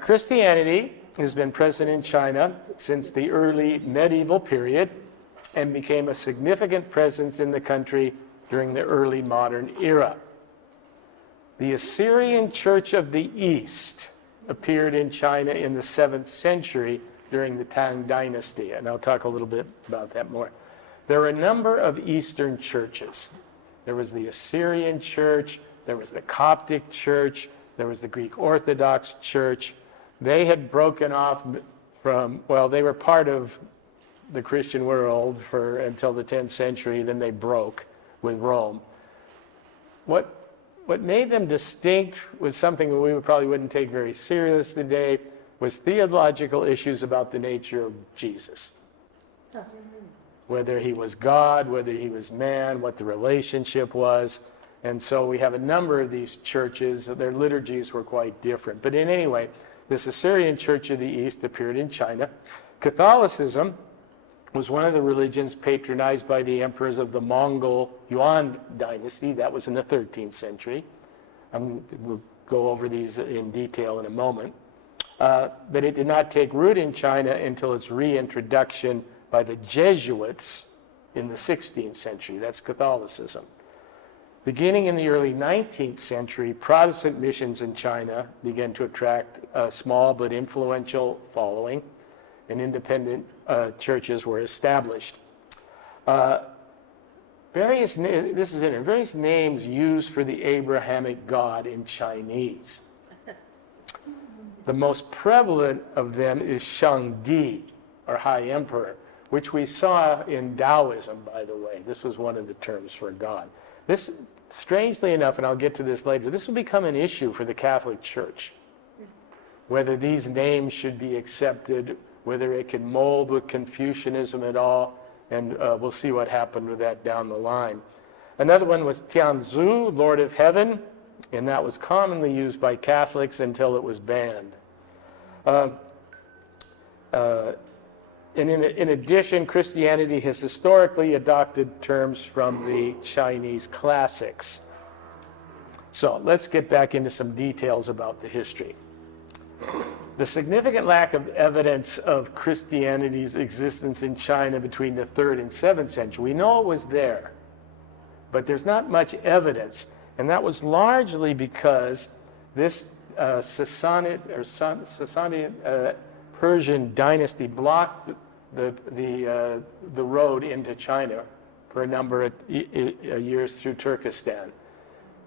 Christianity has been present in China since the early medieval period and became a significant presence in the country during the early modern era. The Assyrian Church of the East appeared in China in the 7th century during the Tang Dynasty, and I'll talk a little bit about that more. There are a number of Eastern churches. There was the Assyrian Church, there was the Coptic Church, there was the Greek Orthodox Church. They had broken off from, well, they were part of the Christian world until the 10th century, then they broke with Rome. What made them distinct was something that we probably wouldn't take very seriously today, was theological issues about the nature of Jesus. Whether he was God, whether he was man, what the relationship was. And so we have a number of these churches, their liturgies were quite different. But in any way, this Assyrian Church of the East appeared in China. Catholicism was one of the religions patronized by the emperors of the Mongol Yuan dynasty. That was in the 13th century. We'll go over these in detail in a moment. But it did not take root in China until its reintroduction by the Jesuits in the 16th century. That's Catholicism. Beginning in the early 19th century, Protestant missions in China began to attract a small but influential following, and independent churches were established. Various names used for the Abrahamic God in Chinese. The most prevalent of them is Shangdi, or High Emperor, which we saw in Taoism, by the way. This was one of the terms for God. This, strangely enough, and I'll get to this later, this will become an issue for the Catholic Church. Whether these names should be accepted, whether it can mold with Confucianism at all, and we'll see what happened with that down the line. Another one was Tianzu, Lord of Heaven, and that was commonly used by Catholics until it was banned. And in addition, Christianity has historically adopted terms from the Chinese classics. So let's get back into some details about the history. The significant lack of evidence of Christianity's existence in China between the 3rd and 7th century. We know it was there, but there's not much evidence. And that was largely because this Sassanid Persian dynasty blocked the road into China for a number of years through Turkestan.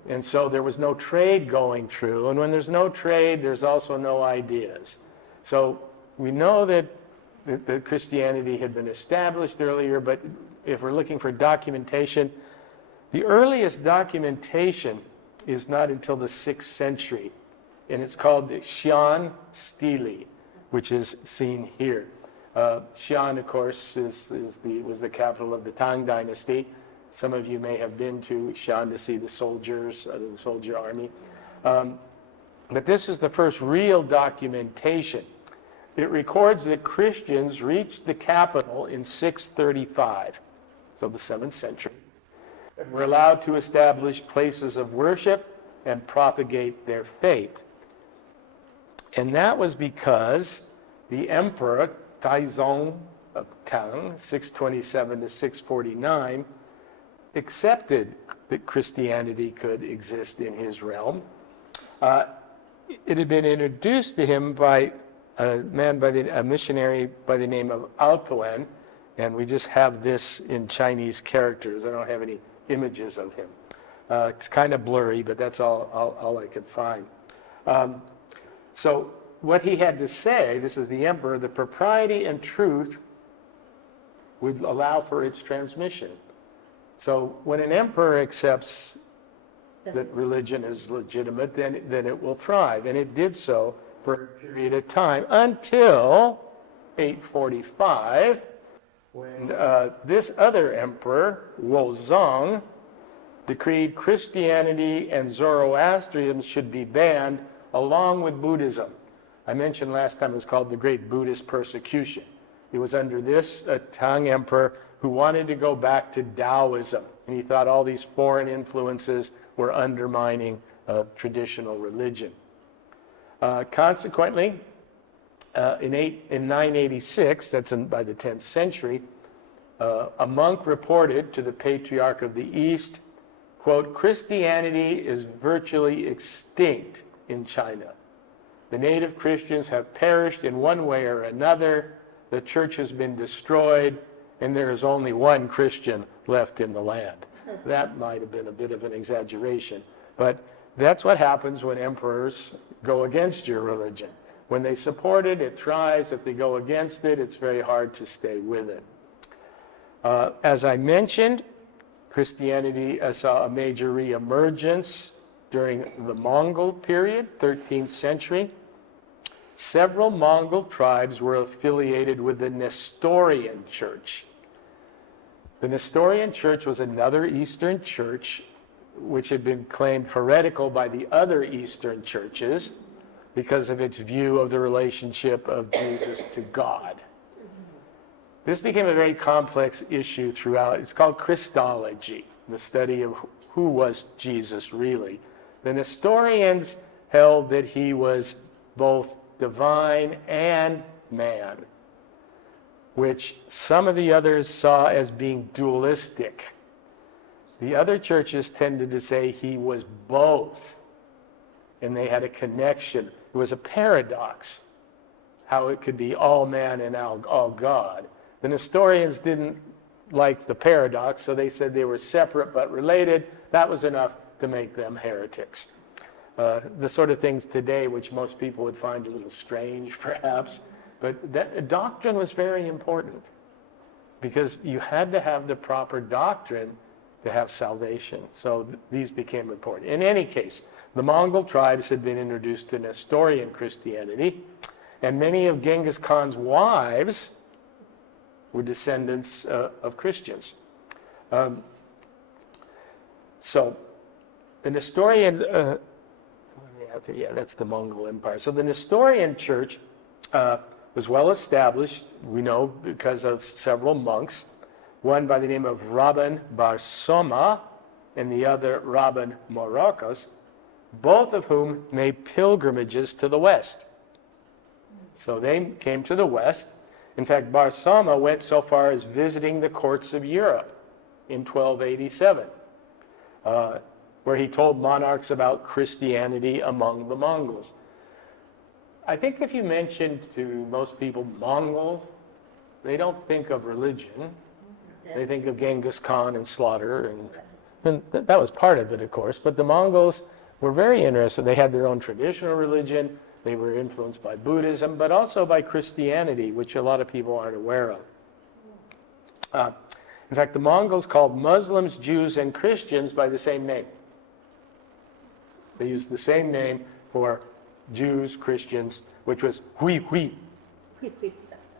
And so there was no trade going through. And when there's no trade, there's also no ideas. So we know that Christianity had been established earlier, but if we're looking for documentation, the earliest documentation is not until the 6th century. And it's called the Xi'an stele, which is seen here. Xi'an, of course, was the capital of the Tang Dynasty. Some of you may have been to Xi'an to see the soldiers, the soldier army. But this is the first real documentation. It records that Christians reached the capital in 635, so the 7th century, and were allowed to establish places of worship and propagate their faith. And that was because the emperor, Taizong of Tang, 627 to 649, accepted that Christianity could exist in his realm. It had been introduced to him by a missionary by the name of Alcuin, and we just have this in Chinese characters. I don't have any images of him. It's kind of blurry, but that's all I could find. So what he had to say, this is the emperor, the propriety and truth would allow for its transmission. So when an emperor accepts that religion is legitimate, then it will thrive. And it did so for a period of time until 845, when this other emperor, Wuzong, decreed Christianity and Zoroastrianism should be banned along with Buddhism. I mentioned last time it was called the Great Buddhist Persecution. It was under this Tang emperor who wanted to go back to Taoism. And he thought all these foreign influences were undermining traditional religion. Consequently, in 986, by the 10th century, a monk reported to the Patriarch of the East, quote, "Christianity is virtually extinct in China. The native Christians have perished in one way or another. The church has been destroyed, and there is only one Christian left in the land." That might have been a bit of an exaggeration, but that's what happens when emperors go against your religion. When they support it, it thrives. If they go against it, it's very hard to stay with it. As I mentioned, Christianity saw a major reemergence during the Mongol period, 13th century. Several Mongol tribes were affiliated with the Nestorian Church. The Nestorian Church was another Eastern church which had been claimed heretical by the other Eastern churches because of its view of the relationship of Jesus to God. This became a very complex issue throughout. It's called Christology, the study of who was Jesus really. The Nestorians held that he was both divine and man, which some of the others saw as being dualistic. The other churches tended to say he was both, and they had a connection. It was a paradox, how it could be all man and all God. The Nestorians didn't like the paradox, so they said they were separate but related. That was enough to make them heretics. The sort of things today which most people would find a little strange, perhaps, but that doctrine was very important because you had to have the proper doctrine to have salvation. So these became important. In any case, the Mongol tribes had been introduced to Nestorian Christianity, and many of Genghis Khan's wives were descendants of Christians. So the Nestorian, that's the Mongol Empire. So the Nestorian church was well established, we know, because of several monks, one by the name of Rabban Bar Soma and the other Rabban Morocos, both of whom made pilgrimages to the West. So they came to the West. In fact, Bar Soma went so far as visiting the courts of Europe in 1287, where he told monarchs about Christianity among the Mongols. I think if you mention to most people Mongols, they don't think of religion. They think of Genghis Khan and slaughter, and that was part of it, of course. But the Mongols were very interested. They had their own traditional religion. They were influenced by Buddhism, but also by Christianity, which a lot of people aren't aware of. In fact, the Mongols called Muslims, Jews, and Christians by the same name. They used the same name for Jews, Christians, which was Hui Hui,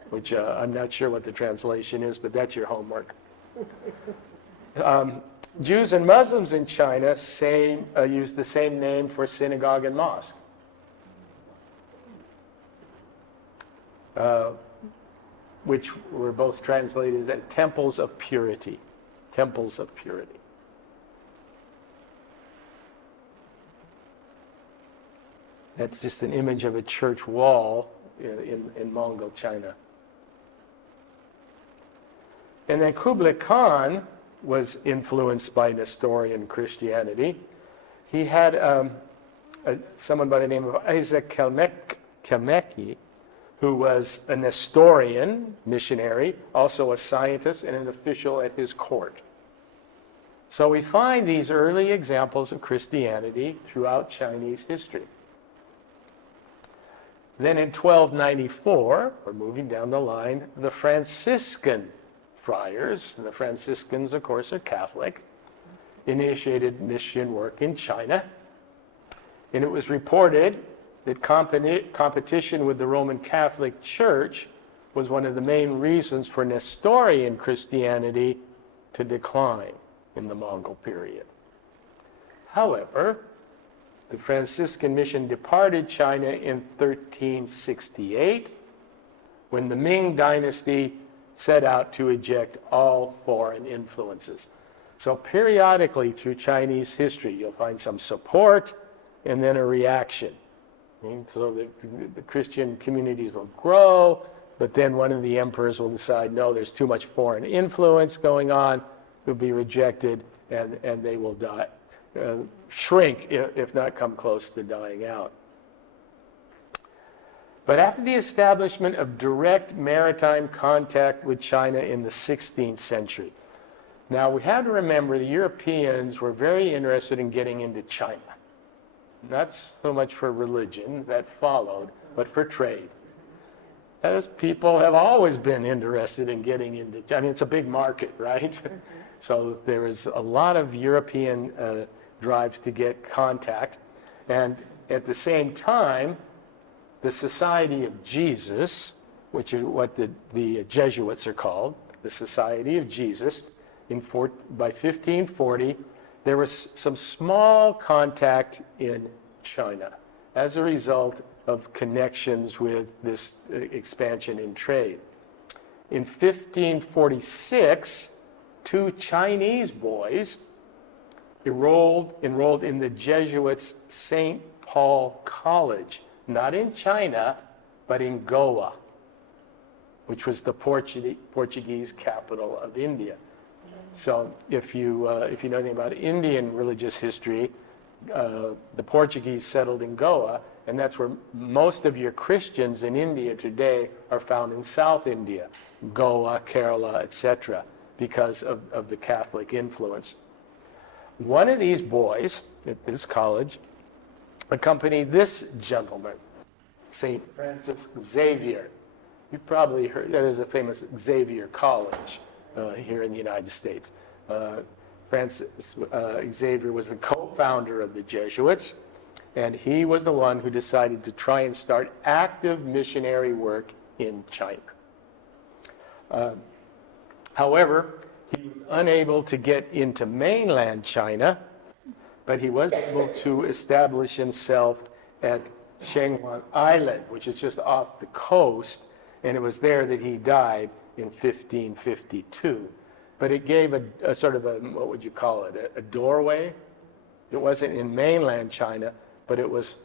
which I'm not sure what the translation is, but that's your homework. Jews and Muslims in China use the same name for synagogue and mosque. Which were both translated as temples of purity. Temples of purity. That's just an image of a church wall in Mongol China. And then Kublai Khan was influenced by Nestorian Christianity. He had someone by the name of Isaac Kalmecki, who was a Nestorian missionary, also a scientist and an official at his court. So we find these early examples of Christianity throughout Chinese history. Then in 1294, we're moving down the line, the Franciscan friars, and the Franciscans, of course, are Catholic, initiated mission work in China. And it was reported that competition with the Roman Catholic Church was one of the main reasons for Nestorian Christianity to decline in the Mongol period. However, the Franciscan mission departed China in 1368 when the Ming Dynasty set out to eject all foreign influences. So periodically through Chinese history, you'll find some support and then a reaction. So the Christian communities will grow, but then one of the emperors will decide, no, there's too much foreign influence going on, will be rejected, and they will die, shrink, if not come close to dying out. But after the establishment of direct maritime contact with China in the 16th century, now we have to remember the Europeans were very interested in getting into China. Not so much for religion, that followed, but for trade. As people have always been interested in getting into, I mean, it's a big market, right? So there is a lot of European drives to get contact. And at the same time, the Society of Jesus, which is what the Jesuits are called, the Society of Jesus, by 1540, there was some small contact in China as a result of connections with this expansion in trade. In 1546, two Chinese boys enrolled in the Jesuits' St. Paul College, not in China, but in Goa, which was the Portuguese capital of India. So if you know anything about Indian religious history, the Portuguese settled in Goa, and that's where most of your Christians in India today are found in South India, Goa, Kerala, etc., because of the Catholic influence. One of these boys at this college accompanied this gentleman, St. Francis Xavier. You've probably heard, there's a famous Xavier College here in the United States. Francis Xavier was the co-founder of the Jesuits, and he was the one who decided to try and start active missionary work in China. However, he was unable to get into mainland China, but he was able to establish himself at Shanghuan Island, which is just off the coast, and it was there that he died in 1552. But it gave a sort of a, what would you call it, a doorway. It wasn't in mainland China, but it was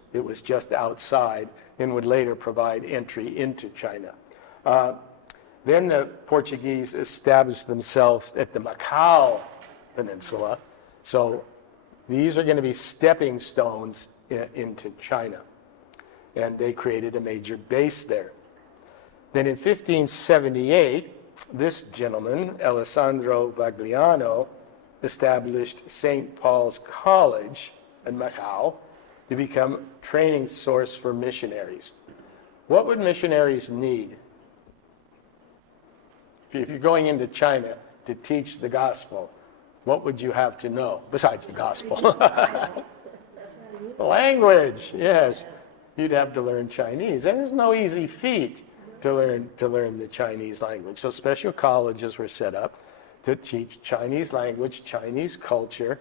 just outside and would later provide entry into China. Then the Portuguese established themselves at the Macau Peninsula. So these are going to be stepping stones into China. And they created a major base there. Then in 1578, this gentleman, Alessandro Vagliano, established St. Paul's College in Macau to become training source for missionaries. What would missionaries need? If you're going into China to teach the gospel, what would you have to know besides the gospel? Language, yes. You'd have to learn Chinese. And it's no easy feat to learn the Chinese language. So special colleges were set up to teach Chinese language, Chinese culture,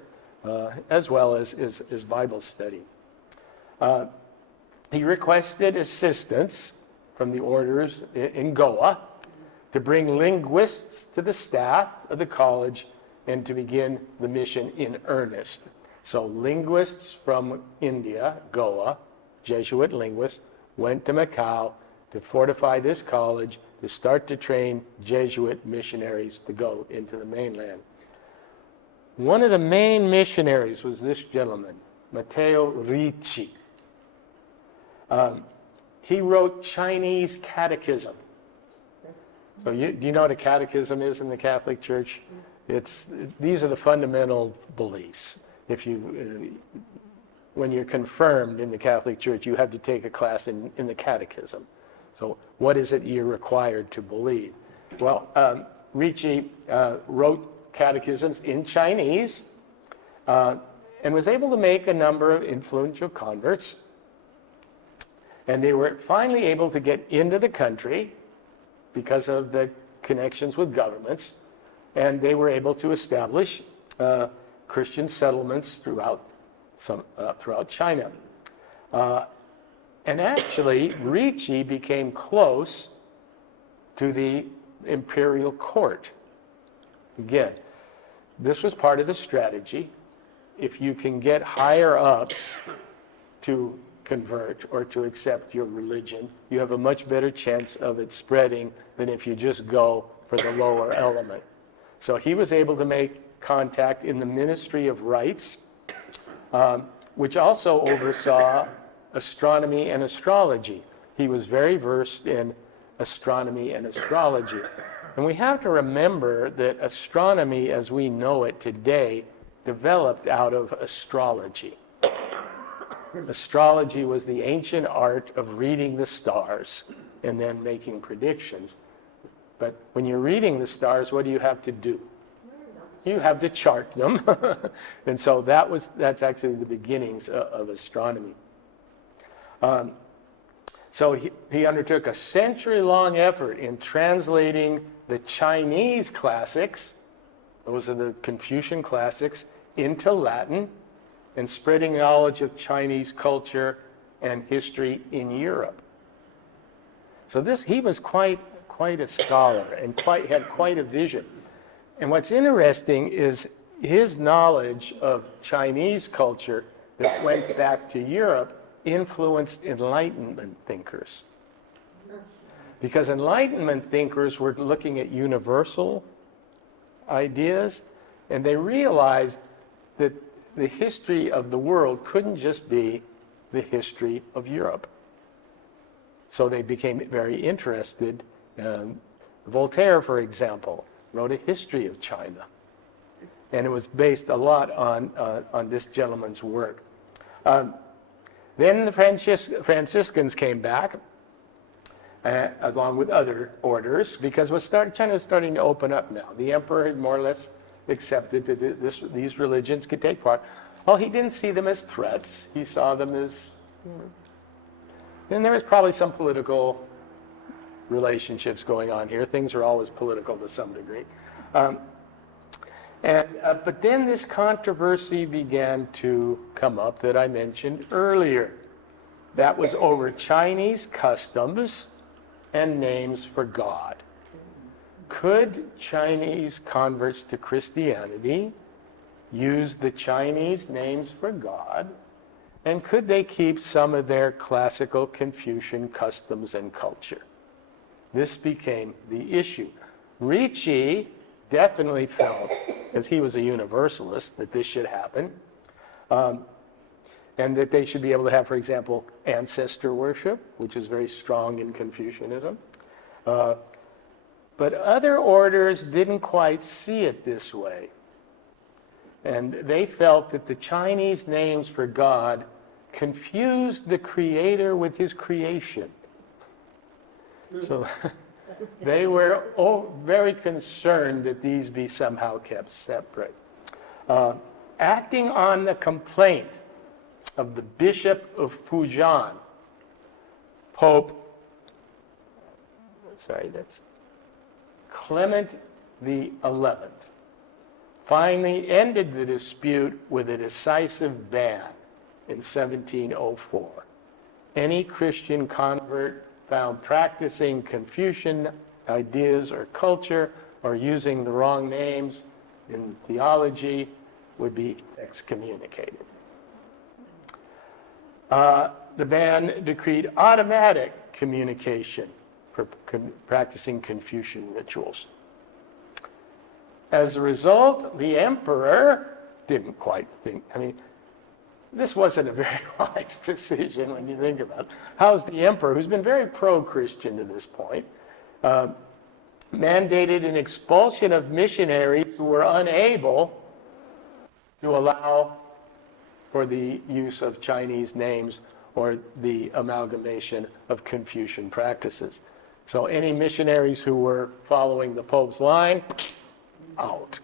as well as Bible study. He requested assistance from the orders in Goa to bring linguists to the staff of the college and to begin the mission in earnest. So linguists from India, Goa, Jesuit linguists, went to Macau to fortify this college, to start to train Jesuit missionaries to go into the mainland. One of the main missionaries was this gentleman, Matteo Ricci. He wrote Chinese catechism. So do you know what a catechism is in the Catholic Church? These are the fundamental beliefs. When you're confirmed in the Catholic Church, you have to take a class in the catechism. So what is it you're required to believe? Well, Ricci wrote catechisms in Chinese and was able to make a number of influential converts. And they were finally able to get into the country because of the connections with governments. And they were able to establish Christian settlements throughout China. And actually, Ricci became close to the imperial court. Again, this was part of the strategy. If you can get higher ups to convert or to accept your religion. You have a much better chance of it spreading than if you just go for the lower element. So he was able to make contact in the Ministry of Rites, which also oversaw astronomy and astrology. He was very versed in astronomy and astrology. And we have to remember that astronomy as we know it today developed out of astrology. Astrology was the ancient art of reading the stars and then making predictions. But when you're reading the stars, what do you have to do? You have to chart them. And so that's actually the beginnings of astronomy. So he undertook a century-long effort in translating the Chinese classics, those are the Confucian classics, into Latin, and spreading knowledge of Chinese culture and history in Europe. So he was quite a scholar and had quite a vision. And what's interesting is his knowledge of Chinese culture that went back to Europe influenced Enlightenment thinkers. Because Enlightenment thinkers were looking at universal ideas, and they realized that the history of the world couldn't just be the history of Europe. So they became very interested. Voltaire, for example, wrote a history of China. And it was based a lot on this gentleman's work. Then the Franciscans came back, along with other orders, because China was starting to open up now. The emperor had more or less accepted that these religions could take part. Well, he didn't see them as threats. He saw them as... And there was probably some political relationships going on here. Things are always political to some degree. But then this controversy began to come up that I mentioned earlier. That was over Chinese customs and names for God. Could Chinese converts to Christianity use the Chinese names for God? And could they keep some of their classical Confucian customs and culture? This became the issue. Ricci definitely felt, as he was a universalist, that this should happen. And that they should be able to have, for example, ancestor worship, which is very strong in Confucianism. But other orders didn't quite see it this way. And they felt that the Chinese names for God confused the Creator with his creation. So they were very concerned that these be somehow kept separate. Acting on the complaint of the Bishop of Fujian, that's Clement the 11th, finally ended the dispute with a decisive ban in 1704. Any Christian convert found practicing Confucian ideas or culture or using the wrong names in theology would be excommunicated. The ban decreed automatic communication for practicing Confucian rituals. As a result, the emperor didn't quite think, this wasn't a very wise decision when you think about it. How's the emperor, who's been very pro-Christian to this point, mandated an expulsion of missionaries who were unable to allow for the use of Chinese names or the amalgamation of Confucian practices. So any missionaries who were following the Pope's line, out.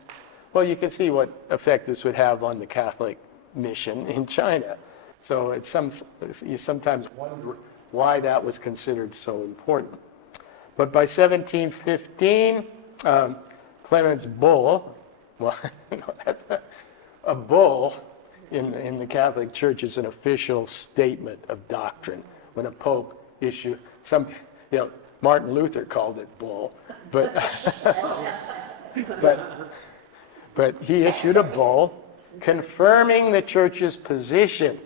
Well, you can see what effect this would have on the Catholic mission in China. So you sometimes wonder why that was considered so important. But by 1715, Clement's bull, a bull in the Catholic Church is an official statement of doctrine. When a pope issued Martin Luther called it bull, but but he issued a bull confirming the church's position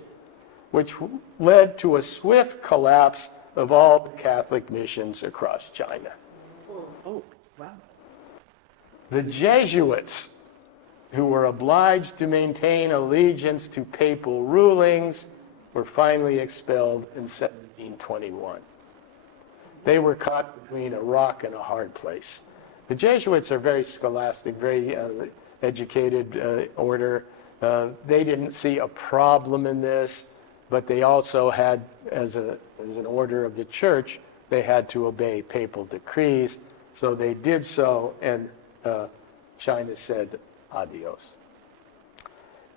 which led to a swift collapse of all the Catholic missions across China. Oh, wow. The Jesuits, who were obliged to maintain allegiance to papal rulings, were finally expelled in 1721. They were caught between a rock and a hard place. The Jesuits are very scholastic, very educated order. They didn't see a problem in this, but they also had, as an order of the church, they had to obey papal decrees. So they did so, and China said adios.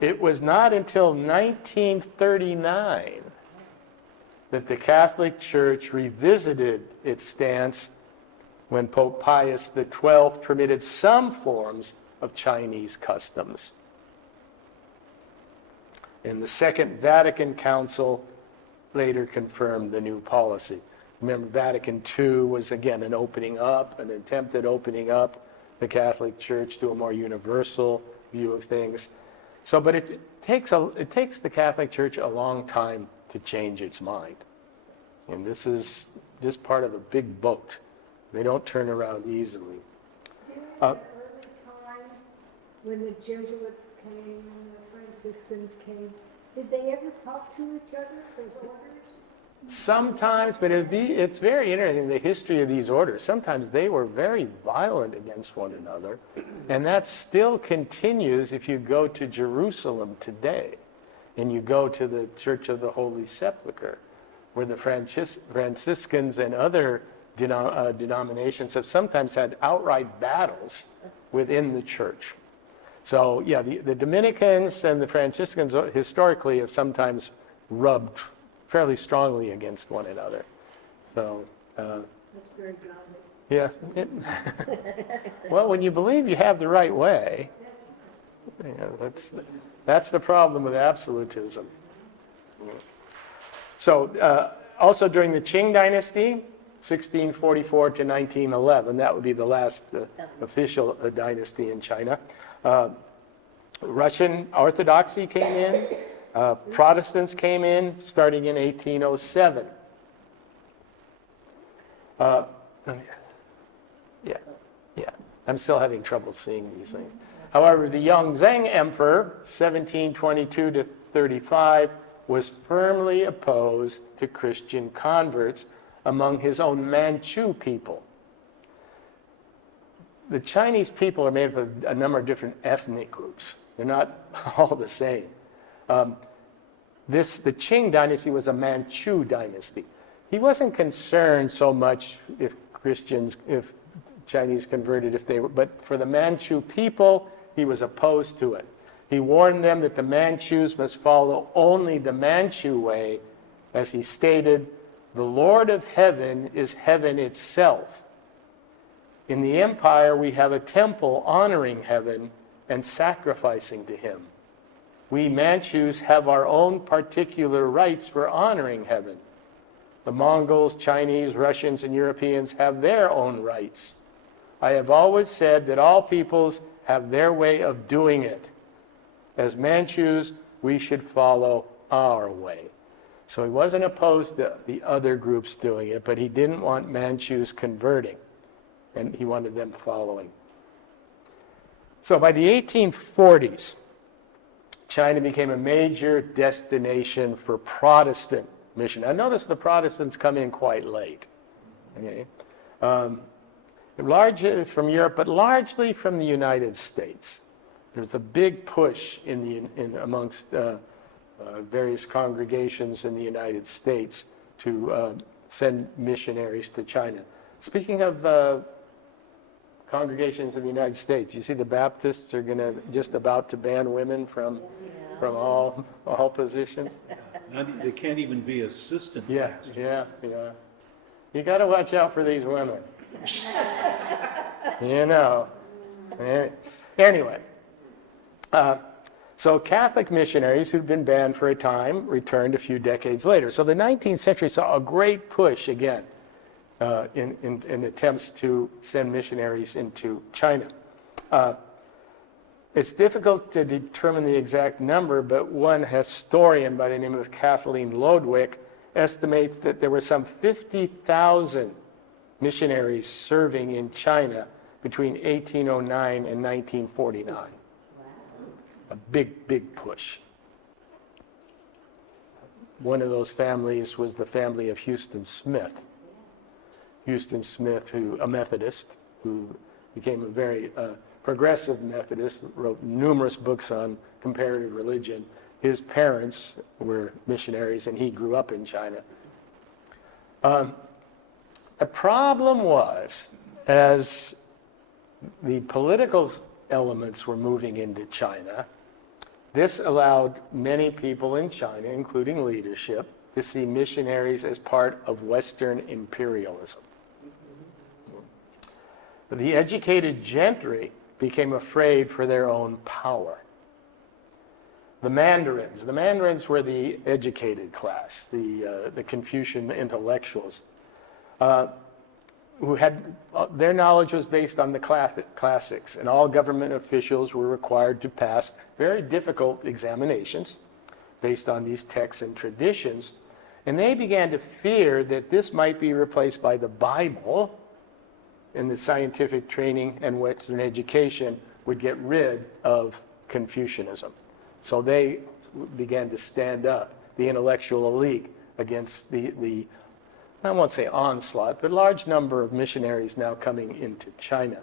It was not until 1939 that the Catholic Church revisited its stance when Pope Pius XII permitted some forms of Chinese customs. And the Second Vatican Council later confirmed the new policy. Remember, Vatican II was, again, an opening up, an attempt at opening up the Catholic Church to a more universal view of things. So, but it takes the Catholic Church a long time to change its mind. And this is just part of a big boat. They don't turn around easily. During the early time, when the Jesuits came and the Franciscans came, did they ever talk to each other, those orders? Sometimes, but it's very interesting, the history of these orders. Sometimes they were very violent against one another, and that still continues if you go to Jerusalem today, and you go to the Church of the Holy Sepulchre, where the Franciscans and other denominations have sometimes had outright battles within the church. So yeah, the Dominicans and the Franciscans historically have sometimes rubbed fairly strongly against one another. So That's very godly. yeah, well, when you believe you have the right way, you know, that's the problem with absolutism. So also during the Qing dynasty, 1644 to 1911, that would be the last official dynasty in China. Russian Orthodoxy came in, Protestants came in starting in 1807. Yeah, I'm still having trouble seeing these things. However, the Yongzheng Emperor, 1722 to 35, was firmly opposed to Christian converts among his own Manchu people. The Chinese people are made up of a number of different ethnic groups. They're not all the same. The Qing dynasty was a Manchu dynasty. He wasn't concerned so much if Chinese converted, but for the Manchu people, he was opposed to it. He warned them that the Manchus must follow only the Manchu way. As he stated, the Lord of heaven is heaven itself. In the empire, we have a temple honoring heaven and sacrificing to him. We Manchus have our own particular rites for honoring heaven. The Mongols, Chinese, Russians, and Europeans have their own rites. I have always said that all peoples have their way of doing it. As Manchus, we should follow our way. So he wasn't opposed to the other groups doing it, but he didn't want Manchus converting, and he wanted them following. So by the 1840s, China became a major destination for Protestant mission. Now notice the Protestants come in quite late. Okay? Largely from Europe, but largely from the United States. There's a big push amongst various congregations in the United States to send missionaries to China. Speaking of congregations in the United States, you see the Baptists are just about to ban women from all positions. Now they can't even be assistant pastors. Yeah. You got to watch out for these women. You know. Anyway, so Catholic missionaries who'd been banned for a time returned a few decades later. So the 19th century saw a great push again in attempts to send missionaries into China. It's difficult to determine the exact number, but one historian by the name of Kathleen Lodwick estimates that there were some 50,000 missionaries serving in China between 1809 and 1949. A big, big push. One of those families was the family of Houston Smith. Houston Smith, a Methodist, who became a very progressive Methodist, wrote numerous books on comparative religion. His parents were missionaries, and he grew up in China. The problem was, as the political elements were moving into China, this allowed many people in China, including leadership, to see missionaries as part of Western imperialism. The educated gentry became afraid for their own power. The Mandarins were the educated class, the Confucian intellectuals, who had, their knowledge was based on the classics, and all government officials were required to pass very difficult examinations based on these texts and traditions, and they began to fear that this might be replaced by the Bible, and the scientific training and Western education would get rid of Confucianism. So they began to stand up, the intellectual elite, against the I won't say onslaught, but large number of missionaries now coming into China.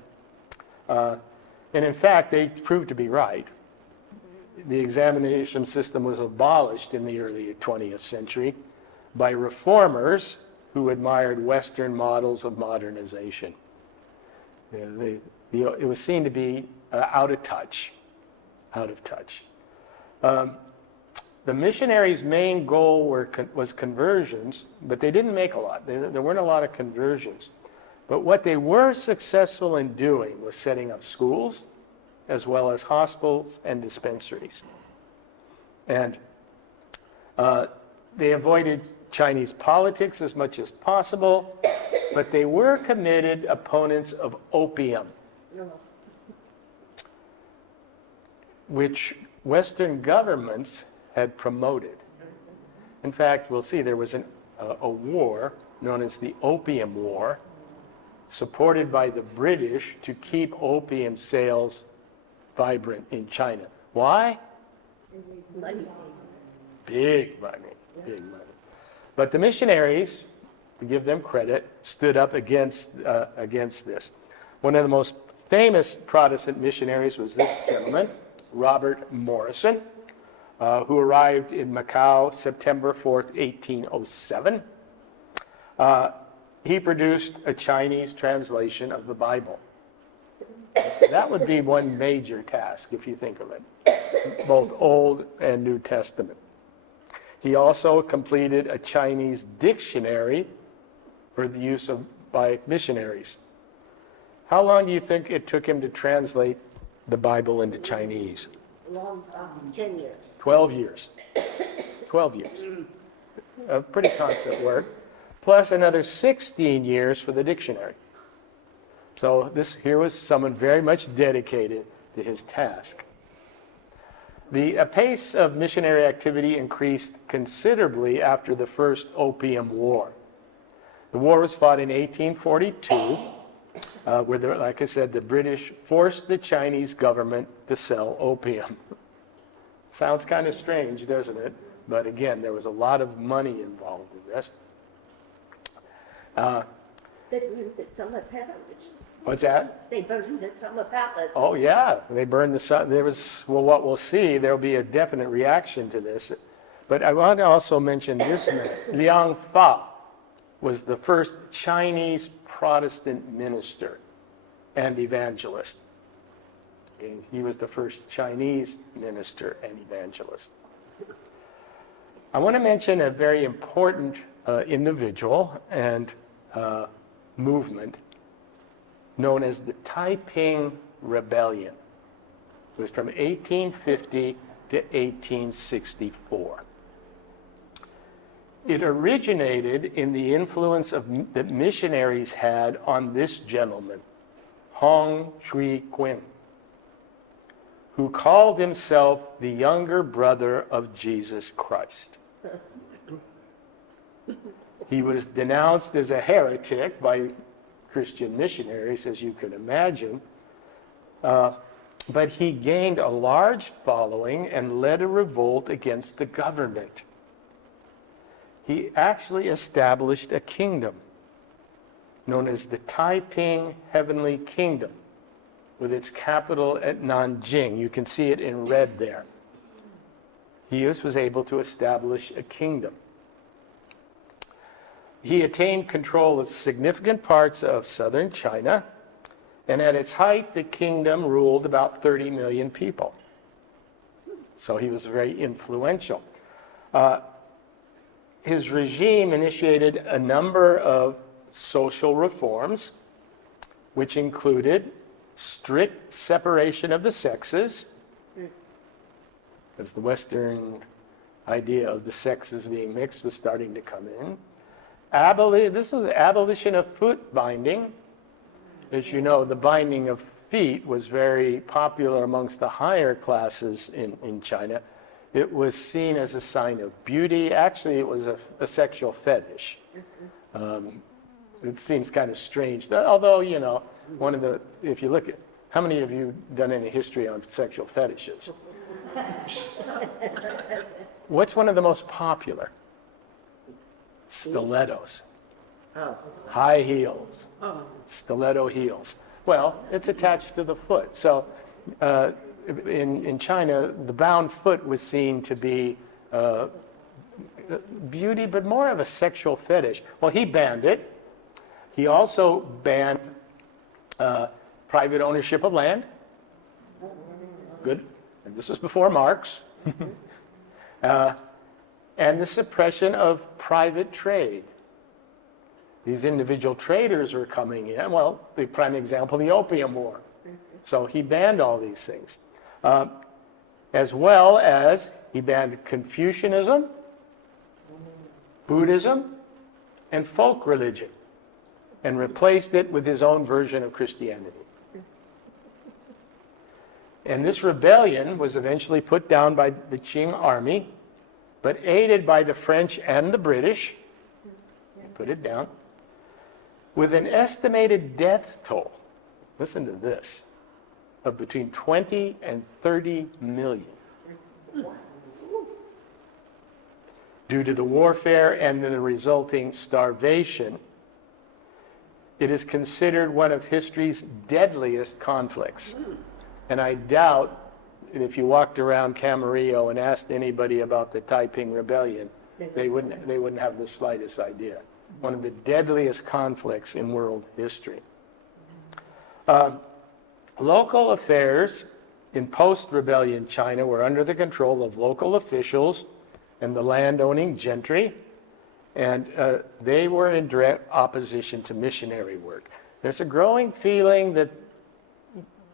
And in fact, they proved to be right. The examination system was abolished in the early 20th century by reformers who admired Western models of modernization. It was seen to be out of touch. The missionaries' main goal was conversions, but they didn't make a lot. There weren't a lot of conversions. But what they were successful in doing was setting up schools, as well as hospitals and dispensaries. And they avoided Chinese politics as much as possible, but they were committed opponents of opium, which Western governments had promoted. In fact, we'll see there was a war known as the Opium War, supported by the British to keep opium sales vibrant in China. Why? Money. Big money, big money. But the missionaries, to give them credit, stood up against this. One of the most famous Protestant missionaries was this gentleman, Robert Morrison, who arrived in Macau September 4th, 1807. He produced a Chinese translation of the Bible. That would be one major task, if you think of it, both Old and New Testament. He also completed a Chinese dictionary for the use by missionaries. How long do you think it took him to translate the Bible into Chinese? Long time, 10 years. 12 years. 12 years. Pretty constant work. Plus another 16 years for the dictionary. So here was someone very much dedicated to his task. The pace of missionary activity increased considerably after the First Opium War. The war was fought in 1842, where, like I said, the British forced the Chinese government to sell opium. Sounds kind of strange, doesn't it? But again, there was a lot of money involved in this. They burned the summer palace. What's that? They burned the summer palace. Oh yeah, they burned the sun. What we'll see, there'll be a definite reaction to this. But I want to also mention this man, Liang Fa, was the first Chinese Protestant minister and evangelist. And he was the first Chinese minister and evangelist. I want to mention a very important individual and movement known as the Taiping Rebellion. It was from 1850 to 1864. It originated in the influence that missionaries had on this gentleman, Hong Shui Kwin, who called himself the younger brother of Jesus Christ. He was denounced as a heretic by Christian missionaries, as you could imagine, but he gained a large following and led a revolt against the government. He actually established a kingdom known as the Taiping Heavenly Kingdom, with its capital at Nanjing. You can see it in red there. He was able to establish a kingdom. He attained control of significant parts of southern China, and at its height, the kingdom ruled about 30 million people. So he was very influential. His regime initiated a number of social reforms, which included strict separation of the sexes, as the Western idea of the sexes being mixed was starting to come in. This was the abolition of foot binding. As you know, the binding of feet was very popular amongst the higher classes in China. It was seen as a sign of beauty. Actually, it was a sexual fetish. It seems kind of strange, although, you know, if you look at, how many of you done any history on sexual fetishes? What's one of the most popular? Stilettos. High heels. Stiletto heels. Well, it's attached to the foot. So in China, the bound foot was seen to be beauty, but more of a sexual fetish. Well, he banned it. He also banned private ownership of land. Good. And this was before Marx. And the suppression of private trade. These individual traders were coming in. Well, the prime example, the Opium War. So he banned all these things. As well as he banned Confucianism, Buddhism, and folk religion, and replaced it with his own version of Christianity. And this rebellion was eventually put down by the Qing army, but aided by the French and the British, put it down, with an estimated death toll, listen to this, of between 20 and 30 million. Due to the warfare and the resulting starvation, it is considered one of history's deadliest conflicts. And I doubt if you walked around Camarillo and asked anybody about the Taiping Rebellion, they wouldn't have the slightest idea. One of the deadliest conflicts in world history. Local affairs in post-rebellion China were under the control of local officials and the land-owning gentry, and they were in direct opposition to missionary work. There's a growing feeling that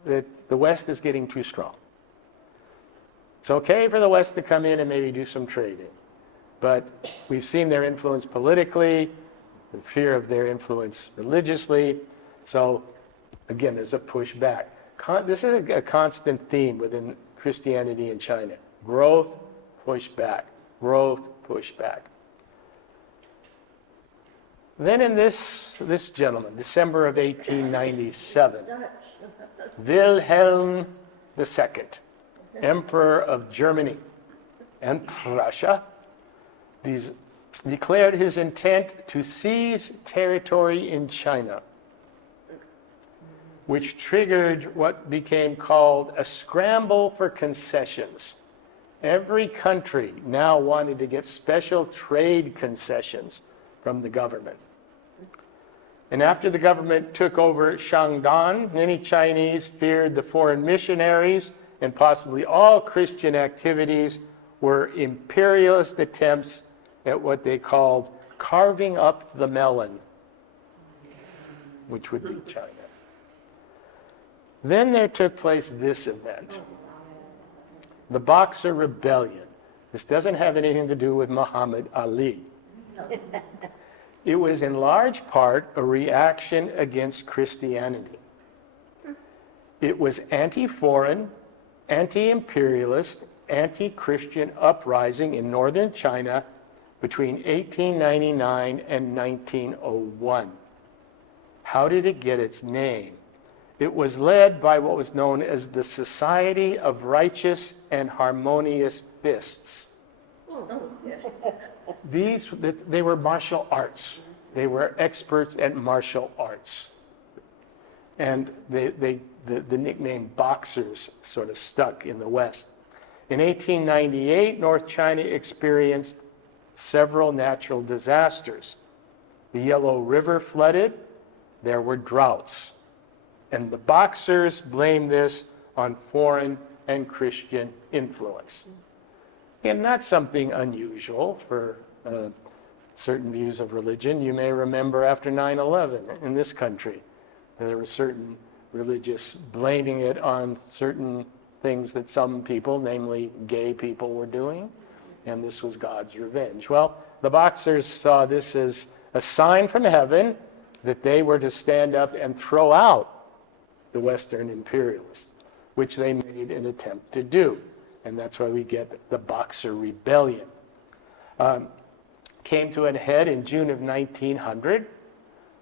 the West is getting too strong. It's okay for the West to come in and maybe do some trading, but we've seen their influence politically, the fear of their influence religiously, so again, there's a pushback. This is a constant theme within Christianity in China. Growth, pushback. Growth, pushback. Then in this gentleman, December of 1897, Wilhelm II, Emperor of Germany and Prussia, declared his intent to seize territory in China, which triggered what became called a scramble for concessions. Every country now wanted to get special trade concessions from the government. And after the government took over Shandong, many Chinese feared the foreign missionaries and possibly all Christian activities were imperialist attempts at what they called carving up the melon, which would be China. Then there took place this event, the Boxer Rebellion. This doesn't have anything to do with Muhammad Ali. It was in large part a reaction against Christianity. It was anti-foreign, anti-imperialist, anti-Christian uprising in northern China between 1899 and 1901. How did it get its name? It was led by what was known as the Society of Righteous and Harmonious Fists. They were martial arts. They were experts at martial arts. And the nickname boxers sort of stuck in the West. In 1898, North China experienced several natural disasters. The Yellow River flooded. There were droughts. And the boxers blamed this on foreign and Christian influence. And not something unusual for certain views of religion. You may remember after 9/11 in this country, there were certain religious blaming it on certain things that some people, namely gay people, were doing. And this was God's revenge. Well, the boxers saw this as a sign from heaven that they were to stand up and throw out the Western imperialists, which they made an attempt to do. And that's why we get the Boxer Rebellion. Came to a head in June of 1900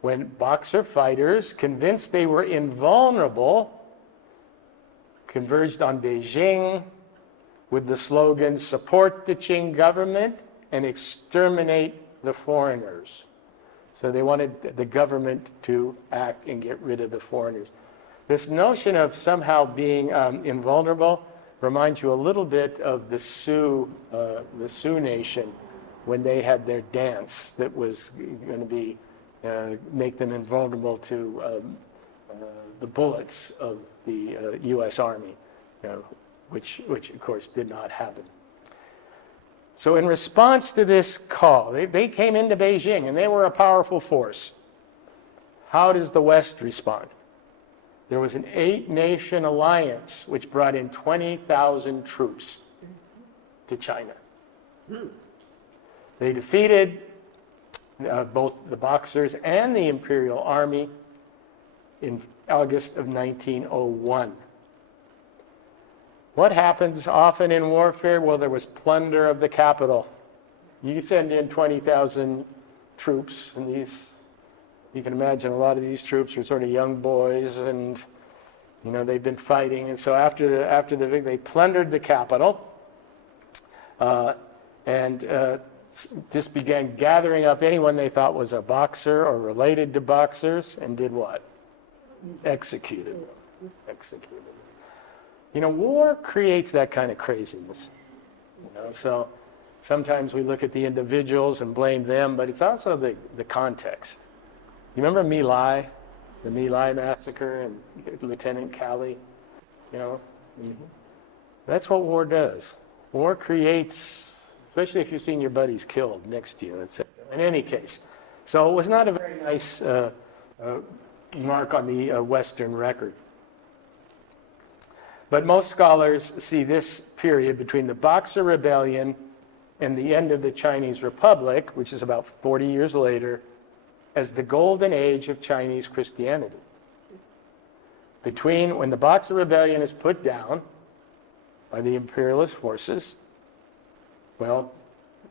when Boxer fighters, convinced they were invulnerable, converged on Beijing with the slogan, "Support the Qing government and exterminate the foreigners." So they wanted the government to act and get rid of the foreigners. This notion of somehow being invulnerable reminds you a little bit of the Sioux Nation when they had their dance that was going to be make them invulnerable to the bullets of the U.S. Army, which of course did not happen. So in response to this call, they came into Beijing and they were a powerful force. How does the West respond? There was an 8-nation alliance which brought in 20,000 troops to China. They defeated both the Boxers and the Imperial Army in August of 1901. What happens often in warfare? Well, there was plunder of the capital. You send in 20,000 troops, and you can imagine a lot of these troops were sort of young boys, and they've been fighting. And so after the victory, they plundered the capital, and just began gathering up anyone they thought was a boxer or related to boxers, and did what? Executed them. War creates that kind of craziness. So sometimes we look at the individuals and blame them, but it's also the context. You remember My Lai, the My Lai massacre and Lieutenant Calley? That's what war does. War creates, especially if you've seen your buddies killed next to you, etc. In any case, so it was not a very nice mark on the Western record. But most scholars see this period between the Boxer Rebellion and the end of the Chinese Republic, which is about 40 years later, as the golden age of Chinese Christianity. Between when the Boxer Rebellion is put down by the imperialist forces, well,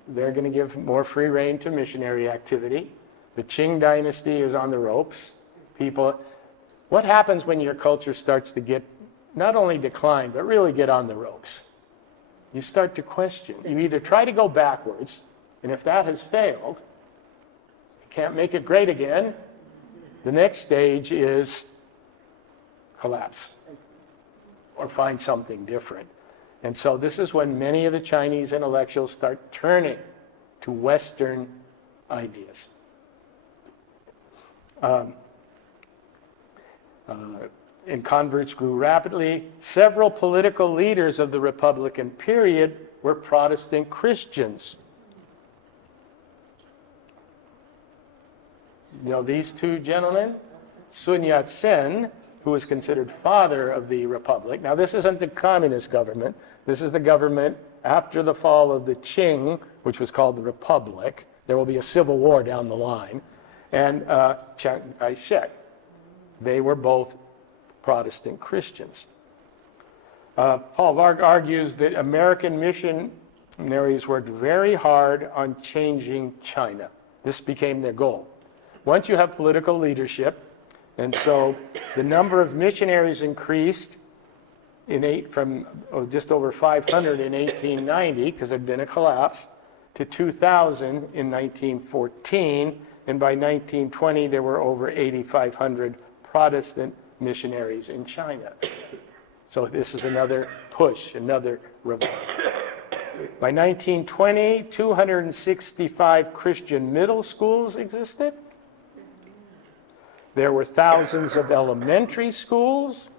they're going to give more free rein to missionary activity. The Qing dynasty is on the ropes. What happens when your culture starts to get not only decline, but really get on the ropes? You start to question. You either try to go backwards, and if that has failed, you can't make it great again. The next stage is collapse or find something different. And so this is when many of the Chinese intellectuals start turning to Western ideas. And converts grew rapidly. Several political leaders of the Republican period were Protestant Christians. These two gentlemen, Sun Yat-sen, who was considered father of the Republic. Now, this isn't the communist government. This is the government after the fall of the Qing, which was called the Republic. There will be a civil war down the line. And Chiang Kai-shek. They were both Protestant Christians. Paul Varg argues that American missionaries worked very hard on changing China. This became their goal. Once you have political leadership, and so the number of missionaries increased from just over 500 in 1890, because there'd been a collapse, to 2,000 in 1914, and by 1920 there were over 8,500 Protestant missionaries in China. So this is another push, another revival. By 1920, 265 Christian middle schools existed. There were thousands of elementary schools,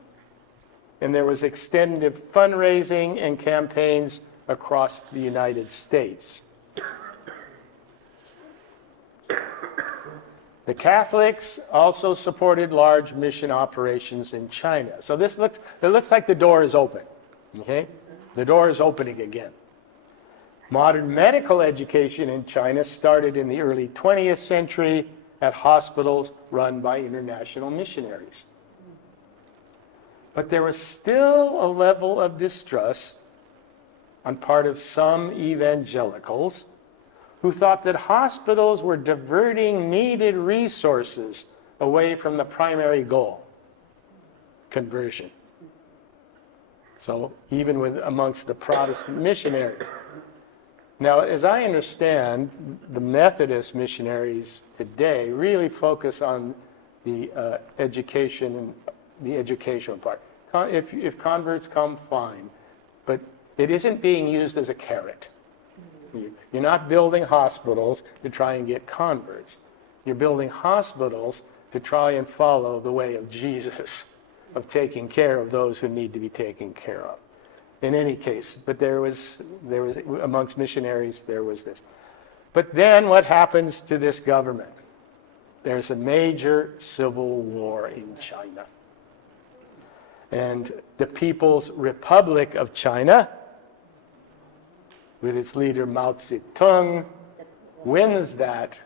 and there was extensive fundraising and campaigns across the United States. The Catholics also supported large mission operations in China. So it looks like the door is open, okay? The door is opening again. Modern medical education in China started in the early 20th century at hospitals run by international missionaries. But there was still a level of distrust on part of some evangelicals who thought that hospitals were diverting needed resources away from the primary goal, conversion. So even amongst the Protestant missionaries. Now, as I understand, the Methodist missionaries today really focus on the educational part. If converts come, fine, but it isn't being used as a carrot. You're not building hospitals to try and get converts. You're building hospitals to try and follow the way of Jesus, of taking care of those who need to be taken care of. In any case, but there was amongst missionaries, there was this. But then what happens to this government? There's a major civil war in China. And the People's Republic of China, with its leader Mao Zedong, wins that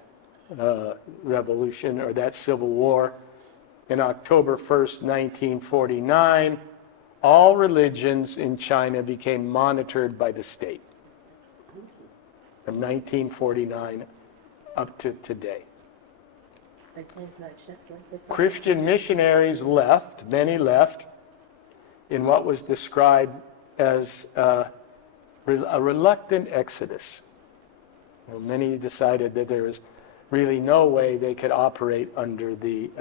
revolution or that civil war in October 1st, 1949. All religions in China became monitored by the state from 1949 up to today. Christian missionaries left, many left, in what was described as a reluctant exodus. Many decided that there was really no way they could operate under the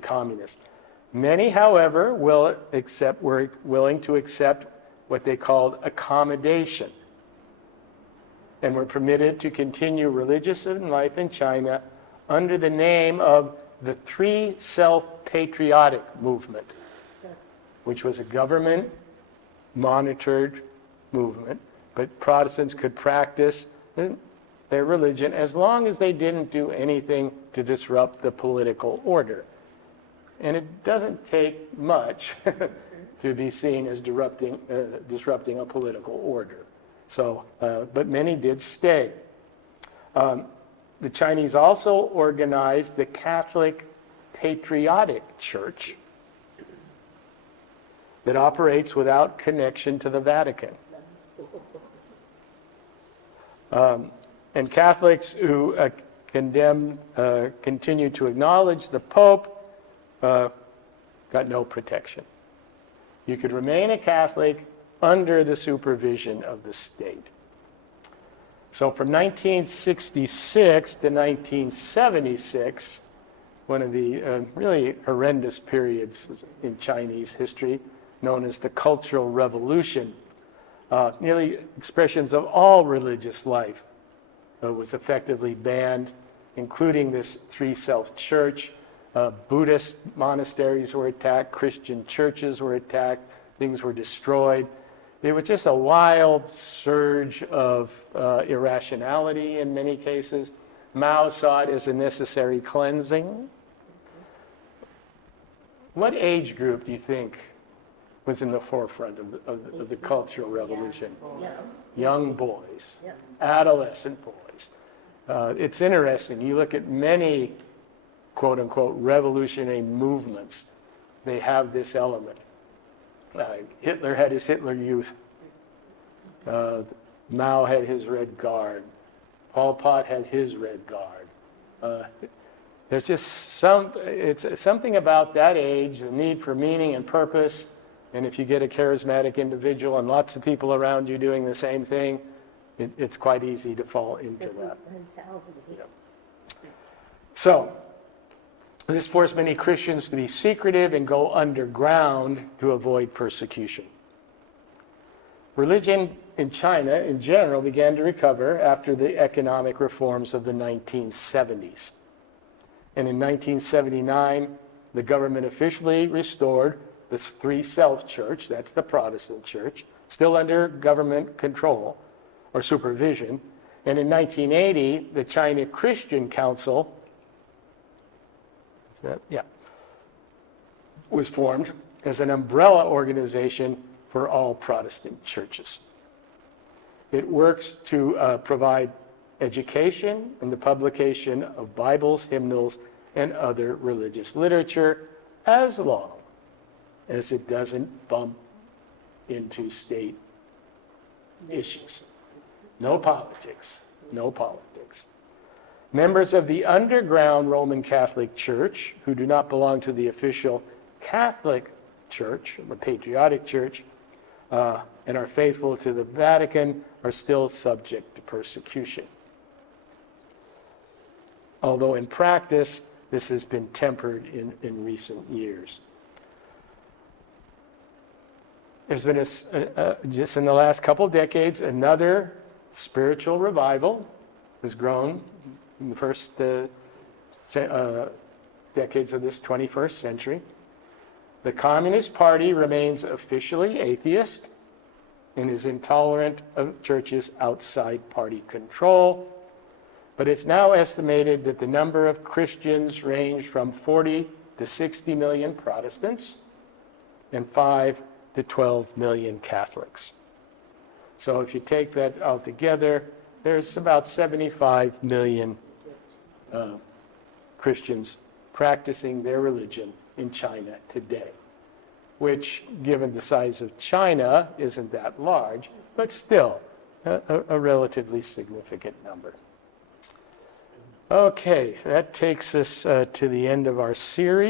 communists. Many, however, were willing to accept what they called accommodation and were permitted to continue religious life in China under the name of the Three Self-Patriotic Movement, which was a government-monitored movement, but Protestants could practice their religion as long as they didn't do anything to disrupt the political order. And it doesn't take much to be seen as disrupting a political order. So, but many did stay. The Chinese also organized the Catholic Patriotic Church that operates without connection to the Vatican. And Catholics who continue to acknowledge the Pope got no protection. You could remain a Catholic under the supervision of the state. So from 1966 to 1976, one of the really horrendous periods in Chinese history, known as the Cultural Revolution, nearly expressions of all religious life was effectively banned, including this three-self church. Buddhist monasteries were attacked, Christian churches were attacked, things were destroyed. It was just a wild surge of irrationality in many cases. Mao saw it as a necessary cleansing. What age group do you think was in the forefront of the Cultural Revolution? Young boys, adolescent boys. It's interesting. You look at many quote-unquote revolutionary movements, they have this element. Hitler had his Hitler Youth. Mao had his Red Guard. Pol Pot had his Red Guard. There's just it's something about that age, the need for meaning and purpose. And if you get a charismatic individual and lots of people around you doing the same thing, it's quite easy to fall into that. So, this forced many Christians to be secretive and go underground to avoid persecution. Religion in China, in general, began to recover after the economic reforms of the 1970s. And in 1979, the government officially restored the three-self church, that's the Protestant church, still under government control or supervision. And in 1980, the China Christian Council was formed as an umbrella organization for all Protestant churches. It works to provide education and the publication of Bibles, hymnals, and other religious literature, as long as it doesn't bump into state issues. No politics, no politics. Members of the underground Roman Catholic Church, who do not belong to the official Catholic Church, the patriotic church, and are faithful to the Vatican, are still subject to persecution. Although in practice, this has been tempered in recent years. There's been, just in the last couple decades, another spiritual revival has grown in the first decades of this 21st century. The Communist Party remains officially atheist and is intolerant of churches outside party control. But it's now estimated that the number of Christians range from 40 to 60 million Protestants and 5 to 12 million Catholics. So if you take that all together, there's about 75 million Christians practicing their religion in China today, which, given the size of China, isn't that large, but still a relatively significant number. Okay, that takes us to the end of our series.